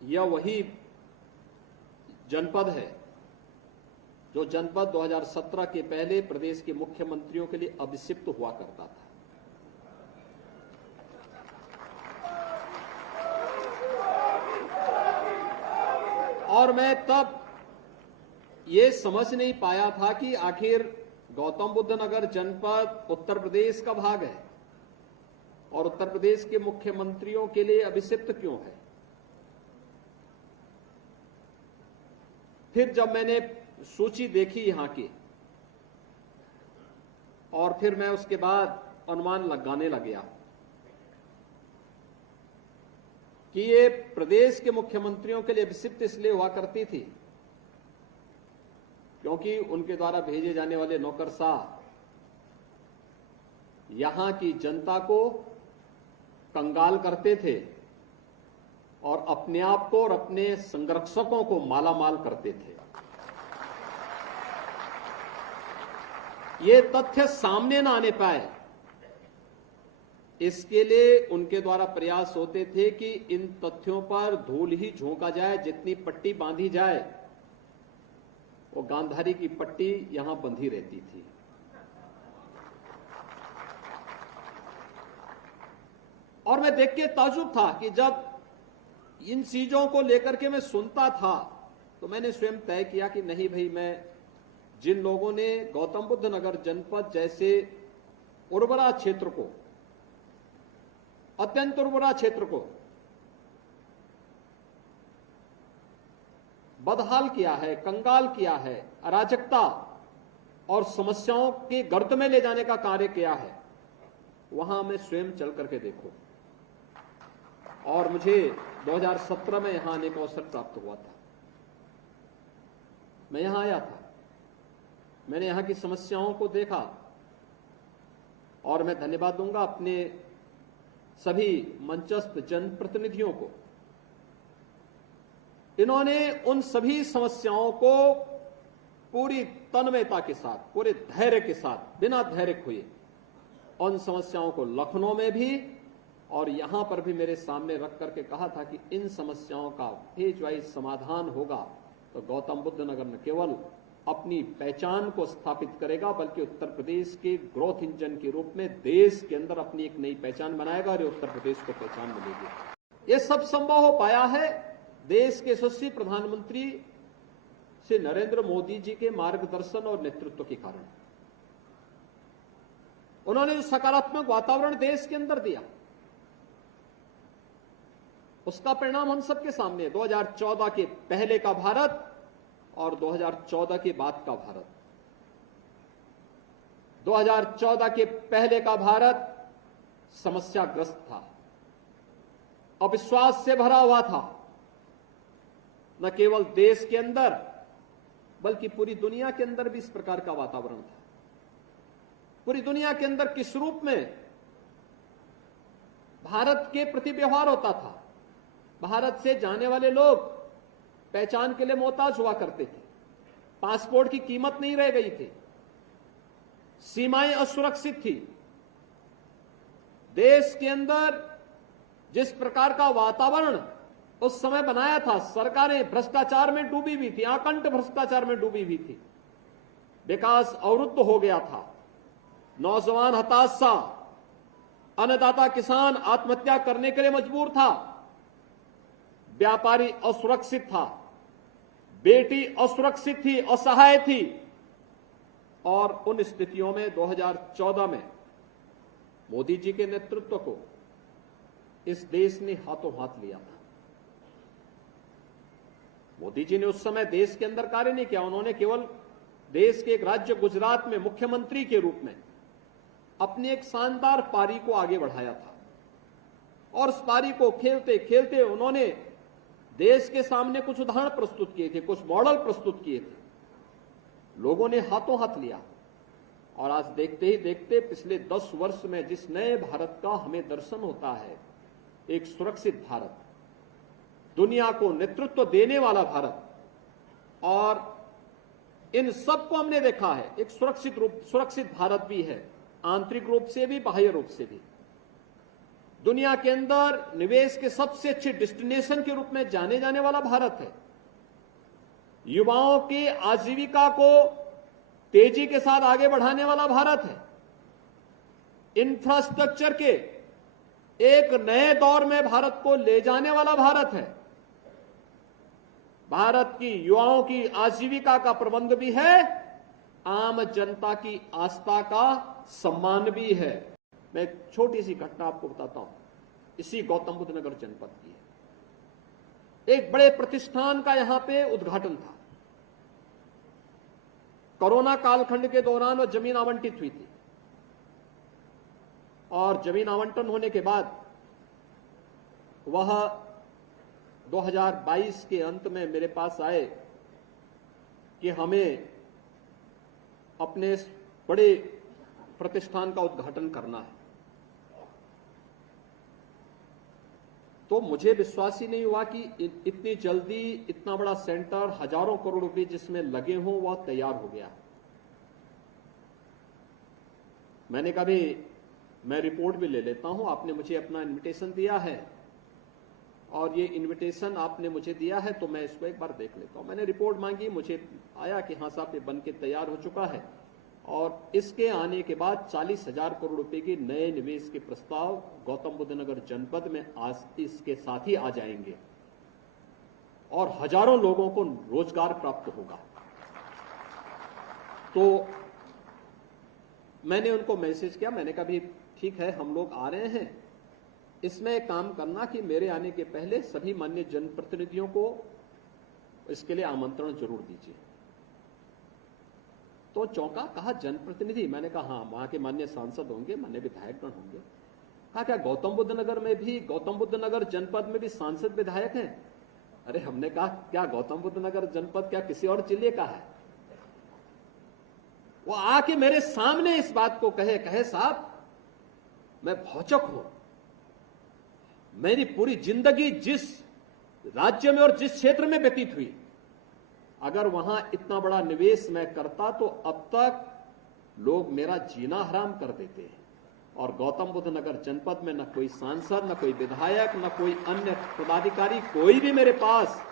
यह वही जनपद है जो जनपद 2017 के पहले प्रदेश के मुख्यमंत्रियों के लिए अभिषिक्त हुआ करता था। और मैं तब ये समझ नहीं पाया था कि आखिर गौतम बुद्ध नगर जनपद उत्तर प्रदेश का भाग है और उत्तर प्रदेश के मुख्यमंत्रियों के लिए अभिषिक्त क्यों है। फिर जब मैंने सूची देखी यहां की और फिर मैं उसके बाद अनुमान लगाने लग गया कि ये प्रदेश के मुख्यमंत्रियों के लिए अभिषिक्त इसलिए हुआ करती थी क्योंकि उनके द्वारा भेजे जाने वाले नौकरशाह यहां की जनता को कंगाल करते थे और अपने आप को और अपने संरक्षकों को मालामाल करते थे। ये तथ्य सामने ना आने पाए, इसके लिए उनके द्वारा प्रयास होते थे कि इन तथ्यों पर धूल ही झोंका जाए, जितनी पट्टी बांधी जाए वो गांधारी की पट्टी यहां बंधी रहती थी। और मैं देख के ताज्जुब था कि जब इन चीजों को लेकर के मैं सुनता था तो मैंने स्वयं तय किया कि नहीं भाई, मैं जिन लोगों ने गौतम बुद्ध नगर जनपद जैसे उर्वरा क्षेत्र को, अत्यंत उर्वरा क्षेत्र को बदहाल किया है, कंगाल किया है, अराजकता और समस्याओं के गर्त में ले जाने का कार्य किया है, वहां मैं स्वयं चल करके देखूं। और मुझे 2017 में यहां आने का अवसर प्राप्त हुआ था। मैं यहां आया था, मैंने यहां की समस्याओं को देखा और मैं धन्यवाद दूंगा अपने सभी मंचस्थ जनप्रतिनिधियों को। इन्होंने उन सभी समस्याओं को पूरी तन्मयता के साथ, पूरे धैर्य के साथ, बिना धैर्य खोए उन समस्याओं को लखनऊ में भी और यहां पर भी मेरे सामने रख करके कहा था कि इन समस्याओं का फेज वाइज समाधान होगा तो गौतम बुद्ध नगर न केवल अपनी पहचान को स्थापित करेगा बल्कि उत्तर प्रदेश के ग्रोथ इंजन के रूप में देश के अंदर अपनी एक नई पहचान बनाएगा और उत्तर प्रदेश को पहचान मिलेगी। ये सब संभव हो पाया है देश के यशस्वी प्रधानमंत्री श्री नरेंद्र मोदी जी के मार्गदर्शन और नेतृत्व के कारण। उन्होंने जो सकारात्मक वातावरण देश के अंदर दिया उसका परिणाम हम सबके सामने है। 2014 के पहले का भारत और 2014 के बाद का भारत। 2014 के पहले का भारत समस्याग्रस्त था, अविश्वास से भरा हुआ था, न केवल देश के अंदर बल्कि पूरी दुनिया के अंदर भी इस प्रकार का वातावरण था। पूरी दुनिया के अंदर किस रूप में भारत के प्रति व्यवहार होता था। भारत से जाने वाले लोग पहचान के लिए मोहताज हुआ करते थे, पासपोर्ट की कीमत नहीं रह गई थी, सीमाएं असुरक्षित थी। देश के अंदर जिस प्रकार का वातावरण उस समय बनाया था, सरकारें भ्रष्टाचार में डूबी हुई थी, आकंठ भ्रष्टाचार में डूबी हुई थी, विकास अवरुद्ध हो गया था, नौजवान हताश सा, अन्नदाता किसान आत्महत्या करने के लिए मजबूर था, व्यापारी असुरक्षित था, बेटी असुरक्षित थी, असहाय थी। और उन स्थितियों में 2014 में मोदी जी के नेतृत्व को इस देश ने हाथों हाथ लिया था। मोदी जी ने उस समय देश के अंदर कार्य नहीं किया, उन्होंने केवल देश के एक राज्य गुजरात में मुख्यमंत्री के रूप में अपनी एक शानदार पारी को आगे बढ़ाया था। और उस पारी को खेलते खेलते उन्होंने देश के सामने कुछ उदाहरण प्रस्तुत किए थे, कुछ मॉडल प्रस्तुत किए थे, लोगों ने हाथों हाथ लिया। और आज देखते ही देखते पिछले 10 वर्ष में जिस नए भारत का हमें दर्शन होता है, एक सुरक्षित भारत, दुनिया को नेतृत्व देने वाला भारत, और इन सबको हमने देखा है। एक सुरक्षित भारत भी है, आंतरिक रूप से भी, बाह्य रूप से भी। दुनिया के अंदर निवेश के सबसे अच्छे डेस्टिनेशन के रूप में जाने जाने वाला भारत है। युवाओं की आजीविका को तेजी के साथ आगे बढ़ाने वाला भारत है। इंफ्रास्ट्रक्चर के एक नए दौर में भारत को ले जाने वाला भारत है। भारत की युवाओं की आजीविका का प्रबंध भी है, आम जनता की आस्था का सम्मान भी है। मैं एक छोटी सी घटना आपको बताता हूं, इसी गौतम बुद्ध नगर जनपद की है। एक बड़े प्रतिष्ठान का यहां पे उद्घाटन था। कोरोना कालखंड के दौरान वह जमीन आवंटित हुई थी और जमीन आवंटन होने के बाद वह 2022 के अंत में मेरे पास आए कि हमें अपने इस बड़े प्रतिष्ठान का उद्घाटन करना है। तो मुझे विश्वास ही नहीं हुआ कि इतनी जल्दी इतना बड़ा सेंटर, हजारों करोड़ रुपए जिसमें लगे हों, वह तैयार हो गया। मैंने कहा भी मैं रिपोर्ट भी ले लेता हूं, आपने मुझे अपना इनविटेशन दिया है और ये इनविटेशन आपने मुझे दिया है तो मैं इसको एक बार देख लेता हूं। मैंने रिपोर्ट मांगी, मुझे आया कि हाँ साहब ये बन के तैयार हो चुका है और इसके आने के बाद 40,000 करोड़ रुपए के नए निवेश के प्रस्ताव गौतम बुद्ध नगर जनपद में आज इसके साथ ही आ जाएंगे और हजारों लोगों को रोजगार प्राप्त होगा। तो मैंने उनको मैसेज किया, मैंने कहा भी ठीक है हम लोग आ रहे हैं, इसमें काम करना कि मेरे आने के पहले सभी माननीय जनप्रतिनिधियों को इसके लिए आमंत्रण जरूर दीजिए। तो चौंका, कहा जनप्रतिनिधि? मैंने कहा हाँ, वहां के माननीय सांसद होंगे, माननीय विधायकगण होंगे। कहा क्या गौतम बुद्ध नगर में भी, गौतम बुद्ध नगर जनपद में भी सांसद विधायक हैं? अरे हमने कहा क्या गौतम बुद्ध नगर जनपद क्या किसी और जिले का है? वो आके मेरे सामने इस बात को कहे साहब मैं भौचक हूं, मेरी पूरी जिंदगी जिस राज्य में और जिस क्षेत्र में व्यतीत हुई, अगर वहां इतना बड़ा निवेश मैं करता तो अब तक लोग मेरा जीना हराम कर देते हैं। और गौतम बुद्ध नगर जनपद में न कोई सांसद, न कोई विधायक, न कोई अन्य पदाधिकारी, कोई भी मेरे पास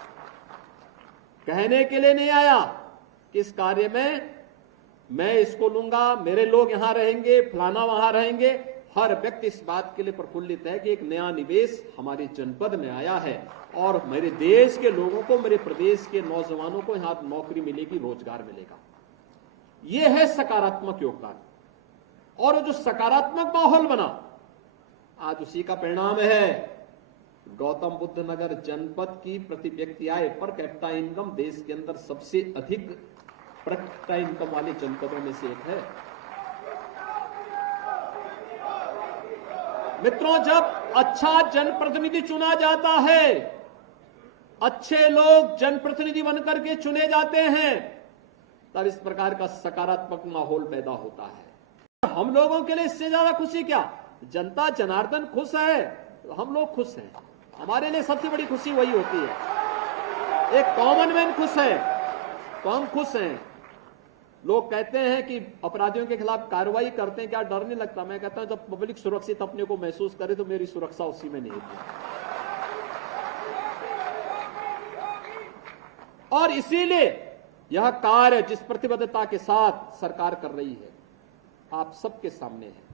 कहने के लिए नहीं आया कि इस कार्य में मैं इसको लूंगा, मेरे लोग यहां रहेंगे, फलाना वहां रहेंगे। हर व्यक्ति इस बात के लिए प्रफुल्लित है कि एक नया निवेश हमारे जनपद में आया है और मेरे देश के लोगों को, मेरे प्रदेश के नौजवानों को यहां नौकरी मिलेगी, रोजगार मिलेगा। यह है सकारात्मक योगदान। और वो जो सकारात्मक माहौल बना, आज उसी का परिणाम है गौतम बुद्ध नगर जनपद की प्रति व्यक्ति आय पर कैपिटा इनकम देश के अंदर सबसे अधिक पर कैपिटा इनकम वाले जनपदों में से एक है। मित्रों, जब अच्छा जनप्रतिनिधि चुना जाता है, अच्छे लोग जनप्रतिनिधि बनकर के चुने जाते हैं, तब इस प्रकार का सकारात्मक माहौल पैदा होता है। हम लोगों के लिए इससे ज्यादा खुशी क्या? जनता जनार्दन खुश है तो हम लोग खुश हैं। हमारे लिए सबसे बड़ी खुशी वही होती है। एक कॉमन मैन खुश है तो हम खुश हैं। लोग कहते हैं कि अपराधियों के खिलाफ कार्रवाई करते हैं, क्या डर नहीं लगता? मैं कहता हूं जब पब्लिक सुरक्षित अपने को महसूस करे तो मेरी सुरक्षा उसी में नहीं होती। और इसीलिए यह कार्य जिस प्रतिबद्धता के साथ सरकार कर रही है, आप सबके सामने है।